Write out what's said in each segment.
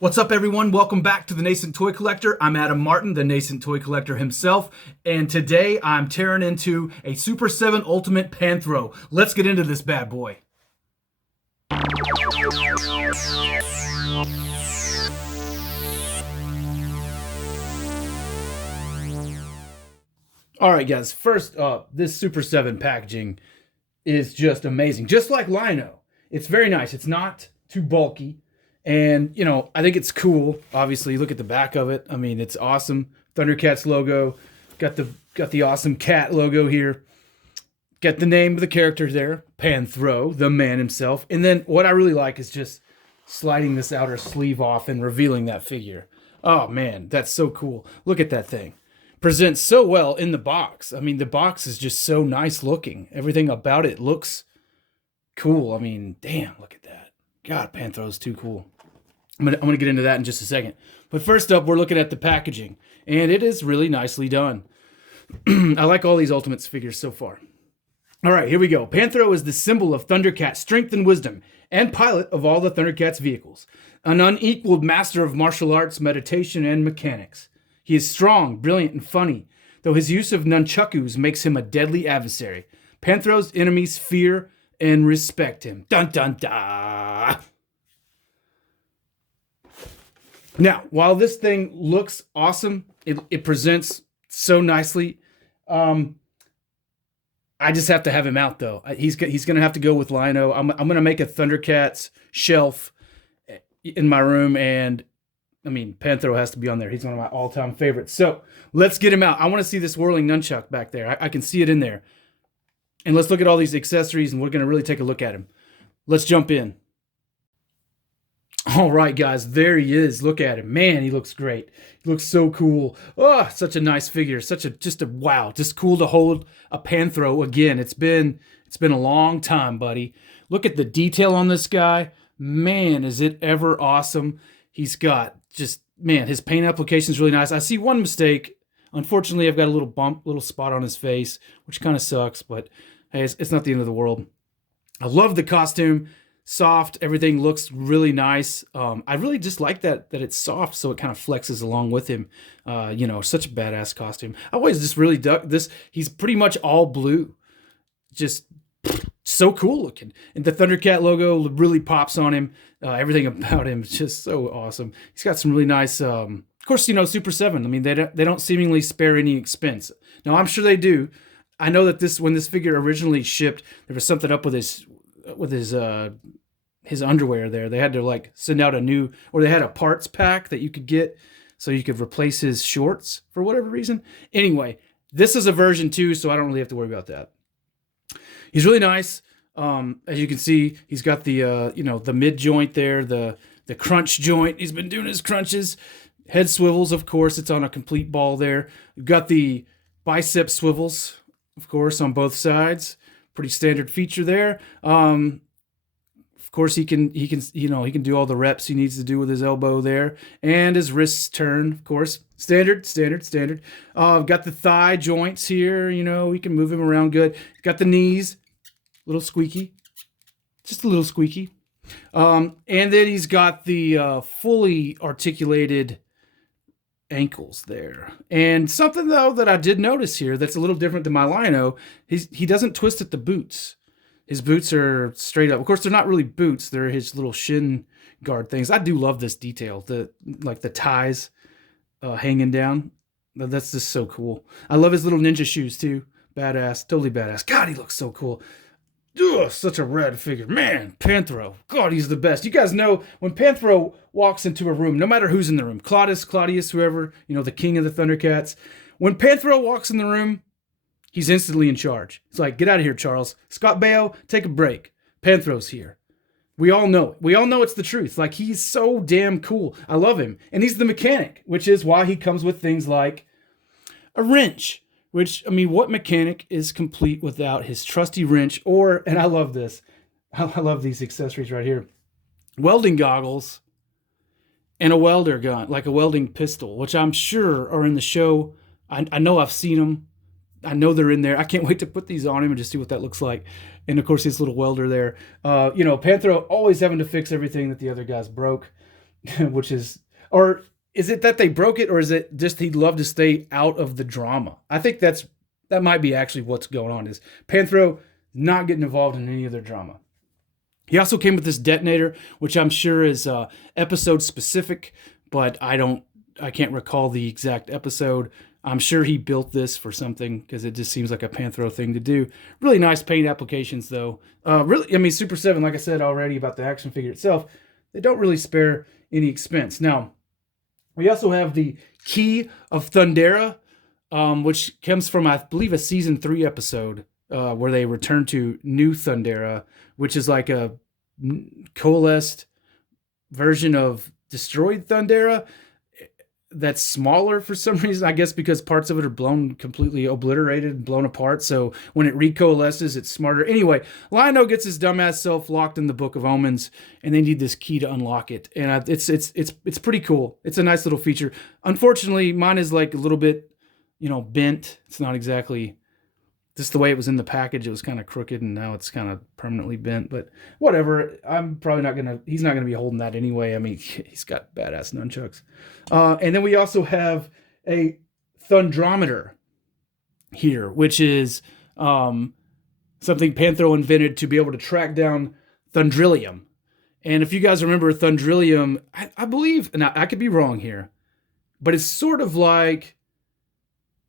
What's up, everyone? Welcome back to the Nascent Toy Collector. I'm Adam Martin, the Nascent Toy Collector himself, and today I'm tearing into a Super 7 Ultimate Panthro. Let's get into this bad boy. All right, guys. First up, this Super 7 packaging is just amazing. Just like Lino. It's very nice. It's not too bulky. And, I think it's cool. Obviously, look at the back of it. I mean, it's awesome. Thundercats logo. Got the awesome cat logo here. Got the name of the character there. Panthro, the man himself. And then what I really like is just sliding this outer sleeve off and revealing that figure. Oh, man, that's so cool. Look at that thing. Presents so well in the box. I mean, the box is just so nice looking. Everything about it looks cool. I mean, damn, look at that. God, Panthro's too cool. I'm gonna get into that in just a second. But first up, we're looking at the packaging. And it is really nicely done. I like all these Ultimates figures so far. All right, here we go. Panthro is the symbol of Thundercat strength and wisdom, and pilot of all the Thundercats vehicles. An unequaled master of martial arts, meditation, and mechanics. He is strong, brilliant, and funny, though his use of nunchakus makes him a deadly adversary. Panthro's enemies fear and respect him. Dun dun dun! Now, while this thing looks awesome, it presents so nicely, I just have to have him out, though. He's going to have to go with Lino. I'm going to make a Thundercats shelf in my room, and, I mean, Panthro has to be on there. He's one of my all-time favorites. So, let's get him out. I want to see this whirling nunchuck back there. I can see it in there. And let's look at all these accessories, and we're going to really take a look at him. Let's jump in. All right, guys, there he is. Look at him. Man, he looks great. He looks so cool. Oh, such a nice figure. Just a wow. Just cool to hold a Panthro again. It's been a long time, buddy. Look at the detail on this guy. Man, is it ever awesome. He's got his paint application is really nice. I see one mistake. Unfortunately, I've got a little spot on his face, which kind of sucks, but hey, it's not the end of the world. I love the costume. Soft, everything looks really nice. I really just like that it's soft, so it kind of flexes along with him. Such a badass costume. I always just really dug this. He's pretty much all blue. Just so cool looking. And the Thundercat logo really pops on him. Everything about him is just so awesome. He's got some really nice, of course, Super 7. I mean, they don't seemingly spare any expense. Now, I'm sure they do. I know that when this figure originally shipped, there was something up with his underwear there. They had to send out they had a parts pack that you could get so you could replace his shorts for whatever reason. Anyway, this is a version 2, so I don't really have to worry about that. He's really nice. As you can see, he's got the mid joint there, the crunch joint. He's been doing his crunches. Head swivels, of course. It's on a complete ball there. We've got the bicep swivels, of course, on both sides. Pretty standard feature there. Of course, he can do all the reps he needs to do with his elbow there, and his wrists turn, of course. Standard. Got the thigh joints here. We can move him around good. Got the knees, little squeaky, just a little squeaky. And then he's got the fully articulated ankles there. And something though that I did notice here that's a little different than my Lino, he doesn't twist at the boots. His boots are straight up. Of course, they're not really boots. They're his little shin guard things. I do love this detail. The ties hanging down. That's just so cool. I love his little ninja shoes too. Badass. Totally badass. God, he looks so cool. Ugh, such a rad figure. Man, Panthro. God, he's the best. You guys know when Panthro walks into a room, no matter who's in the room, Claudius, whoever, the king of the Thundercats, when Panthro walks in the room, he's instantly in charge. It's like, get out of here, Charles. Scott Baio, take a break. Panthro's here. We all know it. We all know it's the truth. He's so damn cool. I love him. And he's the mechanic, which is why he comes with things like a wrench. Which, what mechanic is complete without his trusty wrench and I love this. I love these accessories right here. Welding goggles and a welder gun, like a welding pistol, which I'm sure are in the show. I know I've seen them. I know they're in there. I can't wait to put these on him and just see what that looks like. And of course, his little welder there. Panthro always having to fix everything that the other guys broke. which is, or is it that they broke it, or is it just he'd love to stay out of the drama? I think that might be actually what's going on. Is Panthro not getting involved in any of their drama? He also came with this detonator, which I'm sure is episode specific, but I can't recall the exact episode. I'm sure he built this for something because it just seems like a Panthro thing to do. Really nice paint applications, though. Really, I mean, Super 7, like I said already about the action figure itself, they don't really spare any expense. Now, we also have the Key of Thundera, which comes from, I believe, a season 3 episode where they return to New Thundera, which is like a coalesced version of destroyed Thundera that's smaller for some reason, I guess because parts of it are blown completely obliterated, blown apart. So when it recoalesces, it's smarter. Anyway, Lion-O gets his dumbass self locked in the Book of Omens, and they need this key to unlock it. And it's pretty cool. It's a nice little feature. Unfortunately, mine is like a little bit, bent. It's not exactly just the way it was in the package. It was kind of crooked, and now it's kind of permanently bent. But whatever. I'm probably not gonna. He's not gonna be holding that anyway. I mean, he's got badass nunchucks. And then we also have a Thundrometer here, which is something Panthro invented to be able to track down Thundrillium. And if you guys remember Thundrillium, I believe, and I could be wrong here, but it's sort of like,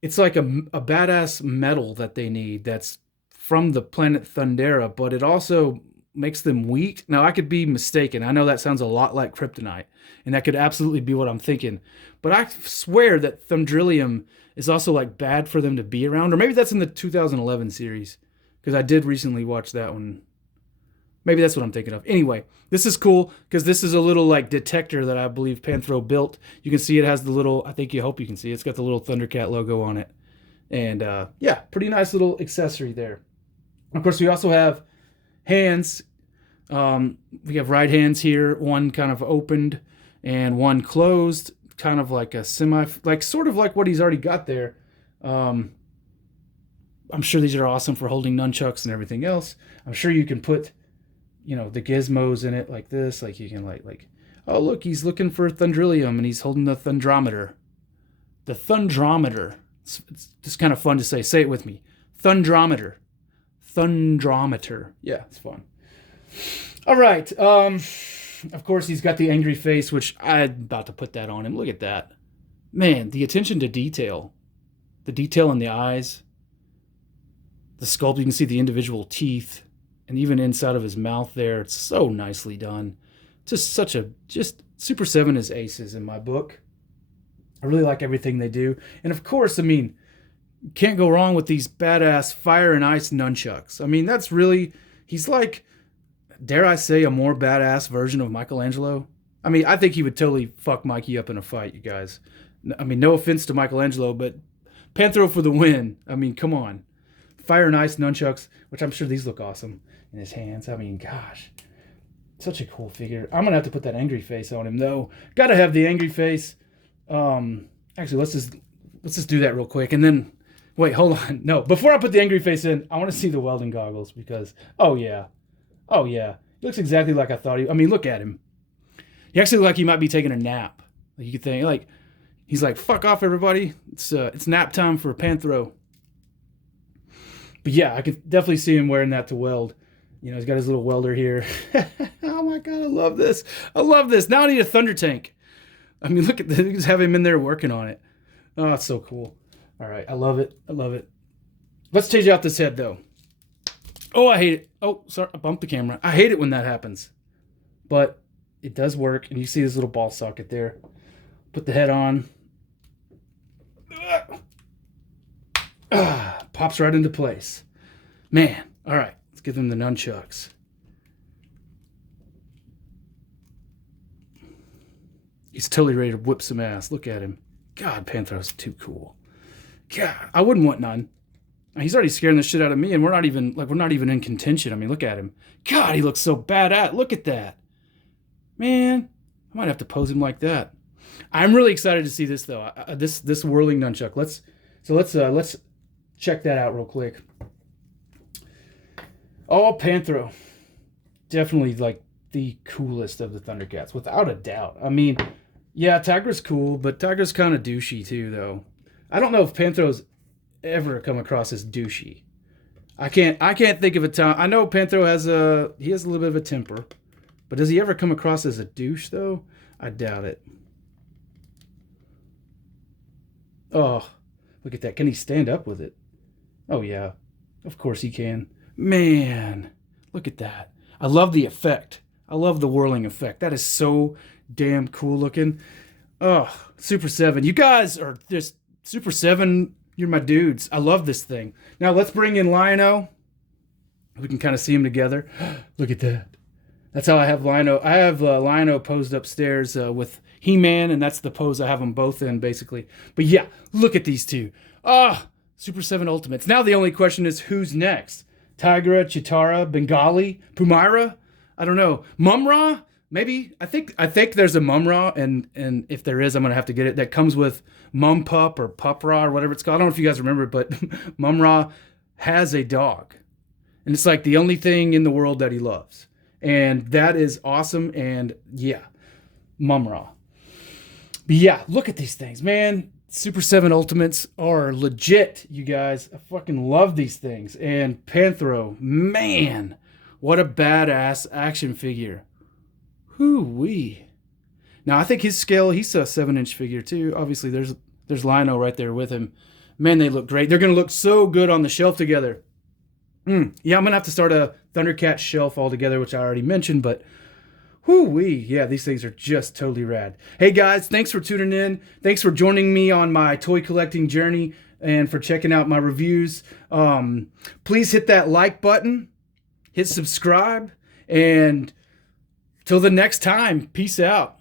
it's like a badass metal that they need that's from the planet Thundera, but it also makes them weak. Now, I could be mistaken. I know that sounds a lot like kryptonite, and that could absolutely be what I'm thinking. But I swear that Thundrillium is also like bad for them to be around. Or maybe that's in the 2011 series, because I did recently watch that one. Maybe that's what I'm thinking of. Anyway, this is cool because this is a little like detector that I believe Panthro built. You can see it has the little, I think you hope you can see, it's got the little Thundercat logo on it. And yeah, pretty nice little accessory there. Of course, we also have hands. We have right hands here, one kind of opened and one closed, kind of like a sort of like what he's already got there. I'm sure these are awesome for holding nunchucks and everything else. I'm sure you can put, the gizmos in it like this. Like you can like, oh, look, he's looking for Thundrillium and he's holding the Thundrometer. The Thundrometer. It's just kind of fun to say. Say it with me. Thundrometer. Thundrometer. Yeah, it's fun. All right. Of course, he's got the angry face, which I'm about to put that on him. Look at that. Man, the attention to detail. The detail in the eyes. The sculpt, you can see the individual teeth. And even inside of his mouth there. It's so nicely done. Just Super 7 is aces in my book. I really like everything they do. And of course, I mean, can't go wrong with these badass fire and ice nunchucks. I mean, that's really, he's like, dare I say, a more badass version of Michelangelo. I mean, I think he would totally fuck Mikey up in a fight, you guys. I mean, no offense to Michelangelo, but Panthro for the win. I mean, come on. Fire and ice nunchucks, which I'm sure these look awesome in his hands. I mean, gosh. Such a cool figure. I'm going to have to put that angry face on him, though. Got to have the angry face. Actually, let's just do that real quick. And then, wait, hold on. No, before I put the angry face in, I want to see the welding goggles because, oh, yeah. He looks exactly like I thought I mean, look at him. He actually looks like he might be taking a nap. Like you could think, like, he's like, fuck off, everybody. It's nap time for Panthro. But yeah, I could definitely see him wearing that to weld. He's got his little welder here. Oh my God, I love this. Now I need a Thunder Tank. I mean, look at this. Just have him in there working on it. Oh, it's so cool. All right, I love it. Let's change out this head, though. Oh, I hate it. Oh, sorry, I bumped the camera. I hate it when that happens. But it does work, and you see this little ball socket there. Put the head on. Pops right into place. Man, all right. Let's give him the nunchucks. He's totally ready to whip some ass. Look at him. God, Panthro's too cool. God, I wouldn't want none. He's already scaring the shit out of me, and we're not even in contention. I mean, look at him. God, he looks so badass. Look at that. Man, I might have to pose him like that. I'm really excited to see this though. This whirling nunchuck. Let's check that out real quick. Oh, Panthro. Definitely like the coolest of the Thundercats, without a doubt. I mean, yeah, Tigra's cool, but Tigra's kind of douchey too, though. I don't know if Panthro's ever come across as douchey. I can't think of a time. I know Panthro has a little bit of a temper, but does he ever come across as a douche though? I doubt it. Oh, look at that. Can he stand up with it? Oh yeah, of course he can. Man, look at that. I love the effect. I love the whirling effect. That is so damn cool looking. Oh, Super 7. You guys are just Super 7. You're my dudes. I love this thing. Now let's bring in Lion-O. We can kind of see them together. Look at that. That's how I have Lion-O. I have Lion-O posed upstairs with He-Man, and that's the pose I have them both in, basically. But yeah, look at these two. Ah, Super 7 Ultimates. Now the only question is, who's next? Tigra, Chitara, Bengali, Pumaira? I don't know. Mumra? Maybe. I think there's a Mumra, and if there is, I'm going to have to get it. That comes with Mum Pup or Pup-Ra or whatever it's called. I don't know if you guys remember it, but Mumra has a dog. And it's like the only thing in the world that he loves. And that is awesome. And yeah, Mumra. But yeah, look at these things, man. Super 7 Ultimates are legit, you guys. I fucking love these things. And Panthro, man, what a badass action figure. Hoo-wee. Now, I think his scale, he's a 7-inch figure too. Obviously, there's Lion-O right there with him. Man, they look great. They're going to look so good on the shelf together. Yeah, I'm going to have to start a Thundercat shelf altogether, which I already mentioned, but whoo-wee. Yeah, these things are just totally rad. Hey, guys, thanks for tuning in. Thanks for joining me on my toy collecting journey and for checking out my reviews. Please hit that like button, hit subscribe, and till the next time, peace out.